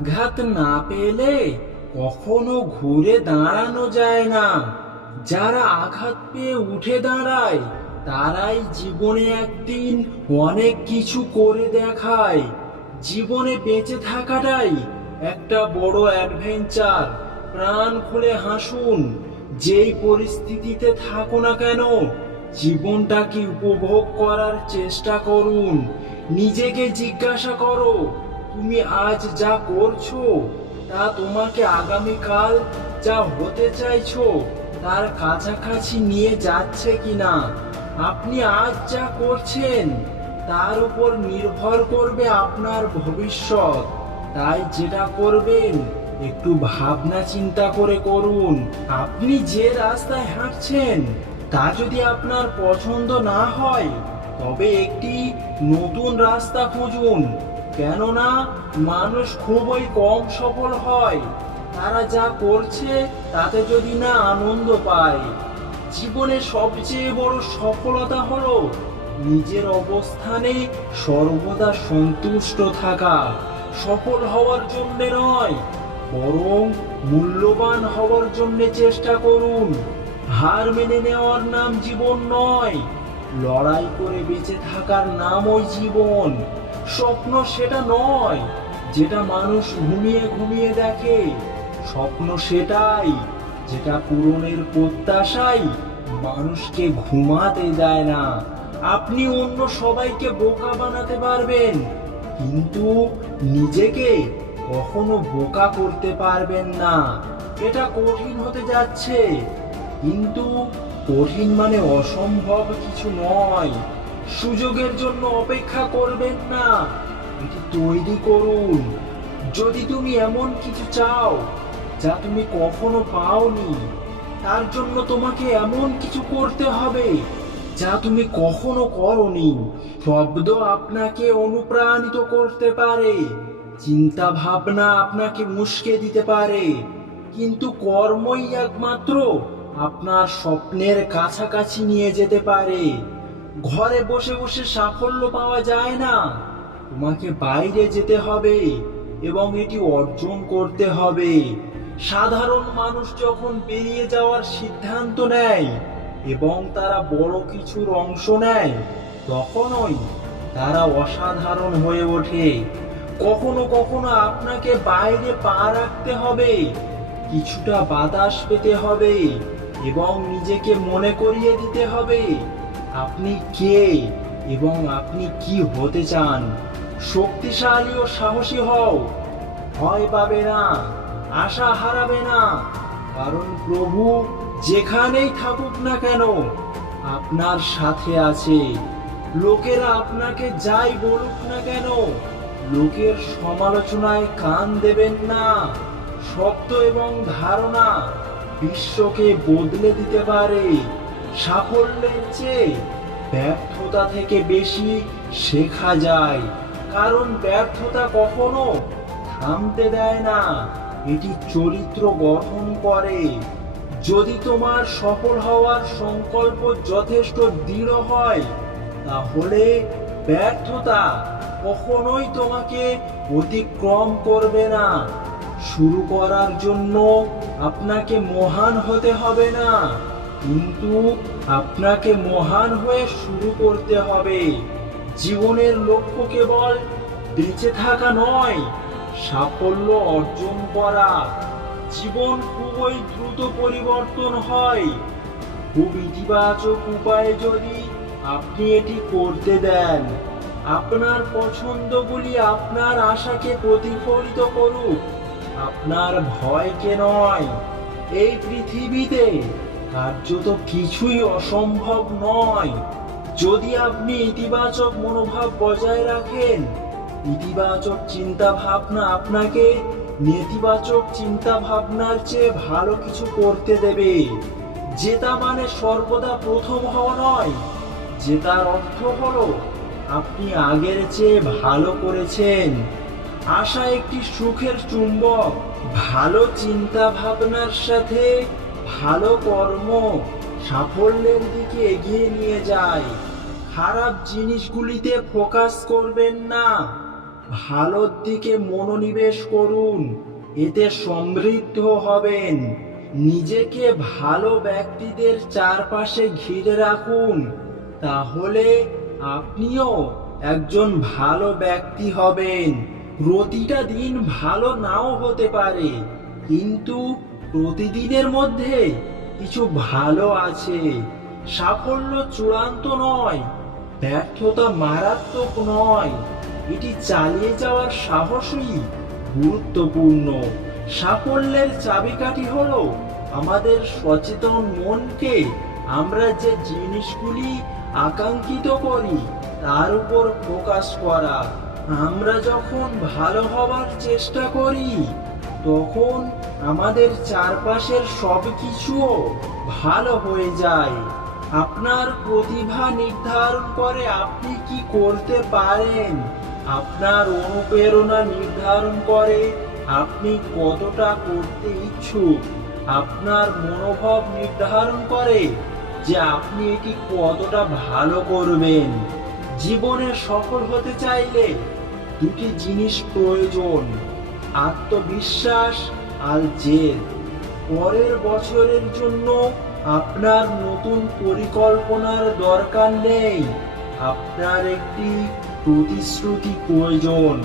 আঘাত না পেলে কখনো ঘুরে দাঁড়ানো যায় না। যারা আঘাত পেয়ে উঠে দাঁড়ায়, তারাই জীবনে একদিন অনেক কিছু করে দেখায়। জীবনে বেঁচে থাকাটাই একটা বড় অ্যাডভেঞ্চার। প্রাণ খুলে হাসুন, যেই পরিস্থিতিতে থাকো না কেন, জীবনটাকে উপভোগ করার চেষ্টা করুন। নিজেকে জিজ্ঞাসা করো তুমি আজ যা করছ, তা তোমাকে আগামীকাল যা হতে চাইছো, তার কাছাকাছি নিয়ে যাচ্ছে কিনা? আপনি আজ যা করছেন, তার উপর নির্ভর করবে আপনার ভবিষ্যৎ। তাই যেটা করবেন, একটু ভাবনা চিন্তা করে করুন। আপনি যে রাস্তায় হাঁটছেন, তা যদি আপনার পছন্দ না হয়, তবে একটি নতুন রাস্তা খুঁজুন। কেননা মানুষ খুবই কম সফল হয়। তারা যা করছে, তাতে যদি না আনন্দ পায়, জীবনে সবচেয়ে বড় সফলতা হলো নিজের অবস্থানে সর্বদা সন্তুষ্ট থাকা। সফল হওয়ার জন্য নয়, বরং মূল্যবান হওয়ার জন্যে চেষ্টা করুন। হার মেনে নেওয়ার নাম জীবন নয়, লড়াই করে বেঁচে থাকার নাম ওই জীবন। স্বপ্ন সেটা নয়, যেটা মানুষ ঘুমিয়ে ঘুমিয়ে দেখে। স্বপ্ন সেটাই, যেটা পূরণের প্রত্যাশাই মানুষকে ঘুমাতে দেয় না। আপনি অন্য সবাইকে বোকা বানাতে পারবেন, কিন্তু নিজেকে কখনো বোকা করতে পারবেন না। এটা কঠিন হতে যাচ্ছে, কিন্তু কঠিন মানে অসম্ভব কিছু নয়। সুযোগের জন্য অপেক্ষা করবেন না। এটি তৈরি করুন। যদি তুমি এমন কিছু চাও যা তুমি কখনো পাওনি, তার জন্য তোমাকে এমন কিছু করতে হবে যা তুমি কখনো করনি। শব্দ আপনাকে অনুপ্রাণিত করতে পারে চিন্তা ভাবনা আপনাকে মুশকে দিতে পারে, কিন্তু কর্মই একমাত্র আপনার স্বপ্নের কাছাকাছি নিয়ে যেতে পারে। ঘরে বসে বসে সাফল্য পাওয়া যায় না। তোমাকে বাইরে যেতে হবে এবং এটি অর্জন করতে হবে। সাধারণ মানুষ যখন বেরিয়ে যাওয়ার সিদ্ধান্ত নেয় এবং তারা বড় কিছুর অংশ নেয়, তখনই তারা অসাধারণ হয়ে ওঠে। কখনো কখনো আপনাকে বাইরে পা রাখতে হবে, কিছুটা বাতাস পেতে হবে এবং নিজেকে মনে করিয়ে দিতে হবে। আপনি কে এবং আপনি কি হতে চান? শক্তিশালী ও সাহসী হও। ভয় পাবে না, আশা হারাবে না। কারণ প্রভু যেখানেই থাকুক না কেন, আপনার সাথে আছে। লোকেরা আপনাকে যাই বলুক না কেন, লোকের সমালোচনায় কান দেবেন না। শব্দ এবং ধারণা বিশ্বকে বদলে দিতে পারে। সাফল্যের চেয়ে ব্যর্থতা থেকে বেশি শেখা যায়। কারণ ব্যর্থতা কখনো থামতে দেয় না। এটি চরিত্র গঠন করে। যদি তোমার সফল হওয়ার সংকল্প যথেষ্ট দৃঢ় হয়, তাহলে ব্যর্থতা কখনোই তোমাকে অতিক্রম করবে না। শুরু করার জন্য আপনাকে মহান হতে হবে না। কিন্তু আপনাকে মহান হয়ে শুরু করতে হবে। জীবনের লক্ষ্য কেবল বেঁচে থাকা নয়, সাফল্য অর্জন করা। জীবন খুবই দ্রুত পরিবর্তন হয়। খুব ইতিবাচক উপায়ে যদি আপনি এটি করতে দেন, আপনার পছন্দগুলি আপনার আশাকে প্রতিফলিত করুক। আপনার ভয়কে নয়, এই পৃথিবীতে কার্যত কিছুই অসম্ভব নয়। যদি আপনি ইতিবাচক মনোভাব বজায় রাখেন, ইতিবাচক চিন্তা ভাবনা আপনাকে নেতিবাচক চিন্তা ভাবনার চেয়ে ভালো কিছু করতে দেবে। জেতা মানে সর্বদা প্রথম হওয়া নয়। জেতার অর্থ হলো, আপনি আগের চেয়ে ভালো করেছেন। আশা একটি সুখের চুম্বক, ভালো চিন্তা ভাবনার সাথে ভালো কর্ম সাফল্যের দিকে এগিয়ে নিয়ে যায়। খারাপ জিনিসগুলিতে ফোকাস করবেন না। ভালোর দিকে মনোনিবেশ করুন। এতে সমৃদ্ধ হবেন। নিজেকে ভালো ব্যক্তিদের চারপাশে ঘিরে রাখুন। তাহলে আপনিও একজন ভালো ব্যক্তি হবেন। প্রতিটা দিন ভালো নাও হতে পারে। কিন্তু প্রতিদিনের মধ্যে কিছু ভালো আছে। সাফল্য চূড়ান্ত নয়, ব্যর্থতা মারাত্মক নয়। এটি চালিয়ে যাওয়ার সাহসই গুরুত্বপূর্ণ। সাফল্যের চাবিকাঠি হলো আমাদের সচেতন মনকে আমরা যে জিনিসগুলি আকাঙ্ক্ষিত করি, তার উপর ফোকাস করা। আমরা যখন ভালো হবার চেষ্টা করি তখন আমাদের চারপাশের সব কিছুও ভালো হয়ে যায়। আপনার প্রতিভা নির্ধারণ করে আপনি কি করতে পারেন? আপনার অনুপ্রেরণা নির্ধারণ করে আপনি কতটা করতে ইচ্ছুক? আপনার মনোভাব নির্ধারণ করে যে আপনি এটি কতটা ভালো করবেন। জীবনে সফল হতে চাইলে দুটি জিনিস প্রয়োজন। আত্মবিশ্বাস আর জেদ। পরের বছরের জন্য আপনার নতুন পরিকল্পনার দরকার নেই। আপনার একটি প্রতিশ্রুতি প্রয়োজন।